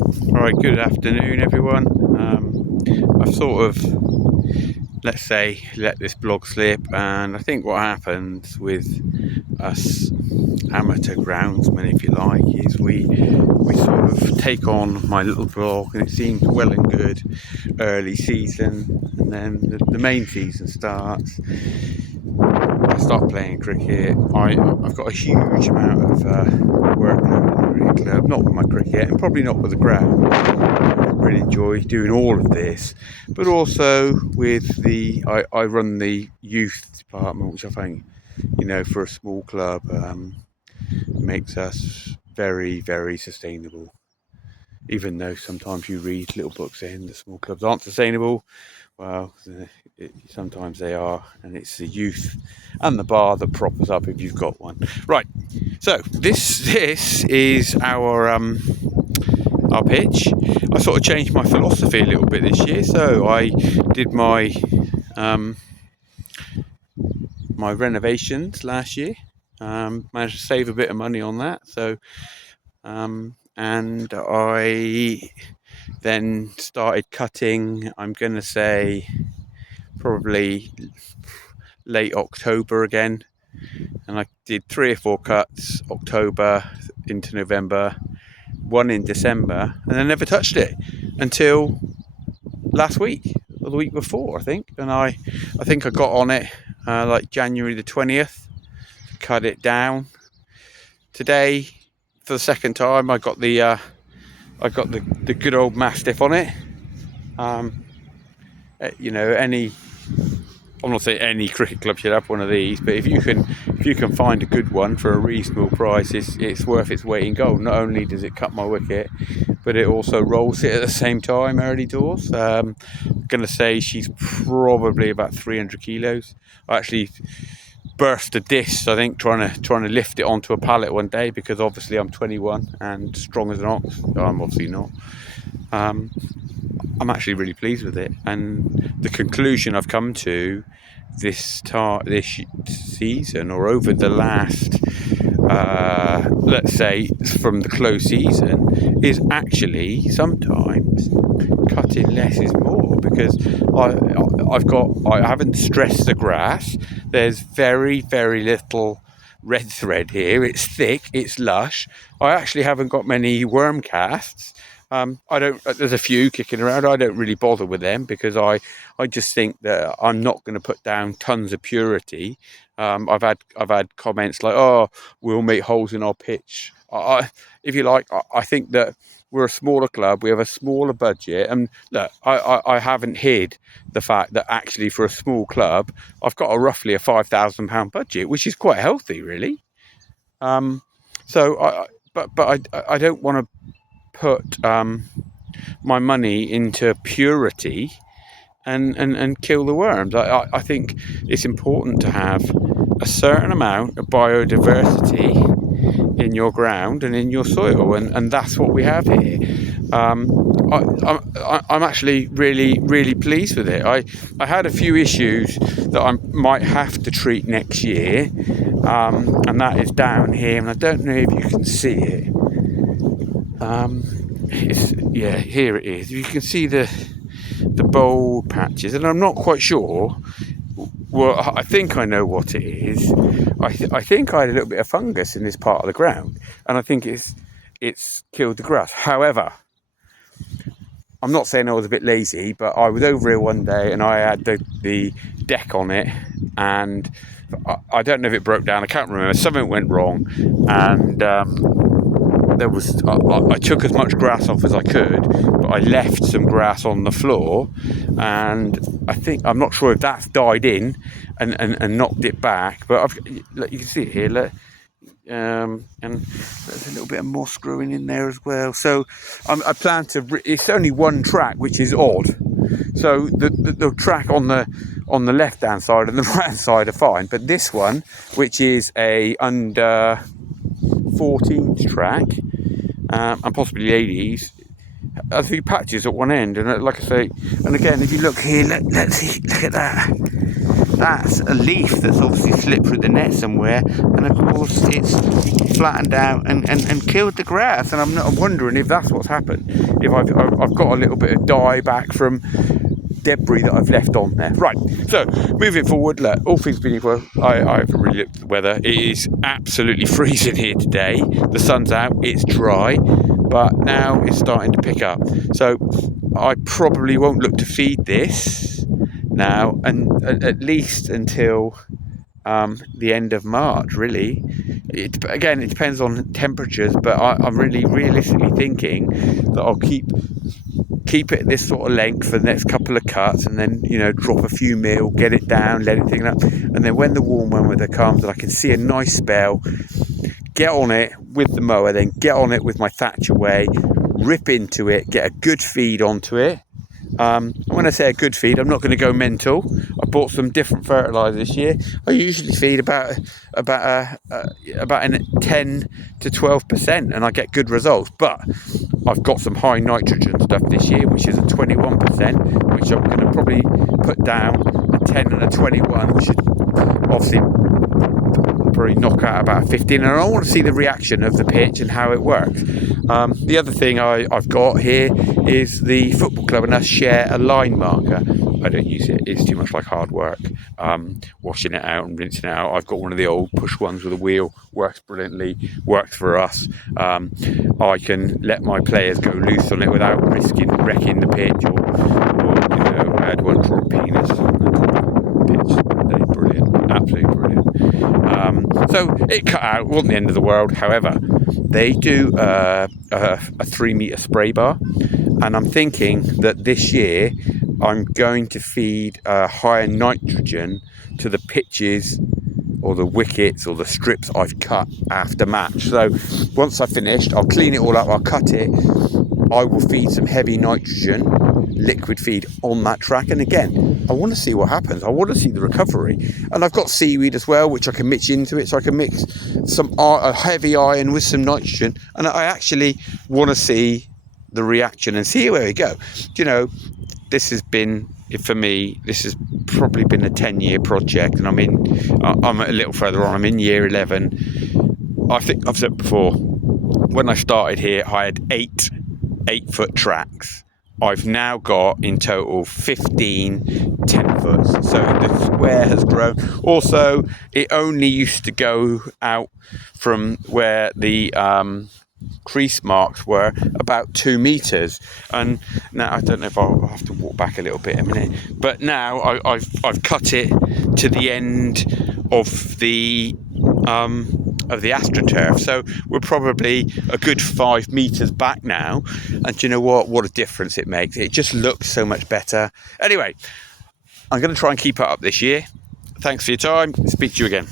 All right, good afternoon, everyone. I've sort of, let's say, let this blog slip, and I think what happens with us amateur groundsmen, if you like, is we sort of take on my little blog, and it seems well and good early season, and then the main season starts. I start playing cricket. I've got a huge amount of workload in the cricket club, not with my cricket, and probably not with the ground. I really enjoy doing all of this, but also with I run the youth department, which I think, for a small club, makes us very, very sustainable. Even though sometimes you read little books saying that small clubs aren't sustainable, well, sometimes they are, and it's the youth and the bar that prop us up if you've got one. Right. So this is our pitch. I sort of changed my philosophy a little bit this year. So I did my my renovations last year. Managed to save a bit of money on that. So and I then started cutting. I'm going to say probably late October again, and I did 3 or 4 cuts October into November, one in December, and I never touched it until last week or the week before, I think. And I think I got on it like January the 20th, cut it down. Today, for the second time, I got the good old Mastiff on it. I'm not saying any cricket club should have one of these, but if you can find a good one for a reasonable price, it's worth its weight in gold. Not only does it cut my wicket, but it also rolls it at the same time early doors. I'm going to say she's probably about 300 kilos. I actually burst a disc, I think, trying to lift it onto a pallet one day, because obviously I'm 21 and strong as an ox. I'm obviously not. I'm actually really pleased with it, and the conclusion I've come to this season, or over the last, let's say, from the close season, is actually sometimes cutting less is more, because I haven't stressed the grass. There's very, very little red thread here. It's thick, it's lush. I actually haven't got many worm casts. There's a few kicking around. I don't really bother with them, because I just think that I'm not going to put down tons of purity. I've had comments like, "Oh, we'll make holes in our pitch." If you like, I think that we're a smaller club. We have a smaller budget, and look, I haven't hid the fact that actually for a small club, I've got roughly a £5,000 budget, which is quite healthy, really. But I don't want to put my money into purity and kill the worms. I think it's important to have a certain amount of biodiversity in your ground and in your soil, and that's what we have here. I'm actually really, really pleased with it. I had a few issues that I might have to treat next year, and that is down here, and I don't know if you can see it. Here it is. You can see the bold patches, and I'm not quite sure. Well, I think I know what it is. I think I had a little bit of fungus in this part of the ground, and I think it's killed the grass. However, I'm not saying I was a bit lazy, but I was over here one day and I had the deck on it, and I don't know if it broke down. I can't remember. Something went wrong, and I took as much grass off as I could, but I left some grass on the floor, and I'm not sure if that's died in and knocked it back, but you can see it here. Look, and there's a little bit of moss growing in there as well. So I plan to. It's only one track, which is odd. So the track on the left hand side and the right hand side are fine, but this one, which is a under 14s track, and possibly 80s, a few patches at one end, and like I say, and again, if you look here, look at that. that's a leaf that's obviously slipped through the net somewhere, and of course it's flattened out and killed the grass. And I'm wondering if that's what's happened, if I've got a little bit of dye back from debris that I've left on there. Right, so moving forward, look, all things being equal, I haven't really looked at the weather. It is absolutely freezing here today. The sun's out, it's dry, but now it's starting to pick up. So I probably won't look to feed this now, and at least until the end of March, really. It depends on temperatures, but I'm really realistically thinking that I'll keep it at this sort of length for the next couple of cuts, and then, you know, drop a few mil, get it down, let it thing up, and then when the warm weather comes and I can see a nice spell, get on it with the mower, then get on it with my thatch away, rip into it, get a good feed onto it. When I say a good feed, I'm not going to go mental. I bought some different fertiliser this year. I usually feed about 10 to 12%, and I get good results. But I've got some high nitrogen stuff this year, which is a 21%, which I'm going to probably put down a 10 and a 21, which is obviously probably knock out about 15, and I want to see the reaction of the pitch and how it works. The other thing I've got here is the football club and us share a line marker. I don't use it, it's too much like hard work, washing it out and rinsing it out. I've got one of the old push ones with a wheel, works brilliantly, works for us. I can let my players go loose on it without wrecking the pitch, or you know, I had one draw a penis on the pitch. They're brilliant, absolutely brilliant. So it cut out, wasn't the end of the world. However, they do a 3-metre spray bar, and I'm thinking that this year I'm going to feed higher nitrogen to the pitches or the wickets or the strips I've cut after match. So once I've finished, I'll clean it all up, I'll cut it, I will feed some heavy nitrogen liquid feed on that track, and again, I want to see what happens. I want to see the recovery. And I've got seaweed as well, which I can mix into it, so I can mix some heavy iron with some nitrogen, and I actually want to see the reaction and see where we go. You know, this has been, for me, this has probably been a 10-year project, and I'm a little further on. I'm in year 11. I think I've said before, when I started here, I had 8-foot tracks. I've now got in total 15 10-foots. So the square has grown. Also, it only used to go out from where the crease marks were about 2 meters, and now I don't know if I'll have to walk back a little bit in a minute, but now I've cut it to the end of the AstroTurf, so we're probably a good 5 meters back now, and do you know what a difference it makes. It just looks so much better. Anyway, I'm going to try and keep it up this year. Thanks for your time. Speak to you again.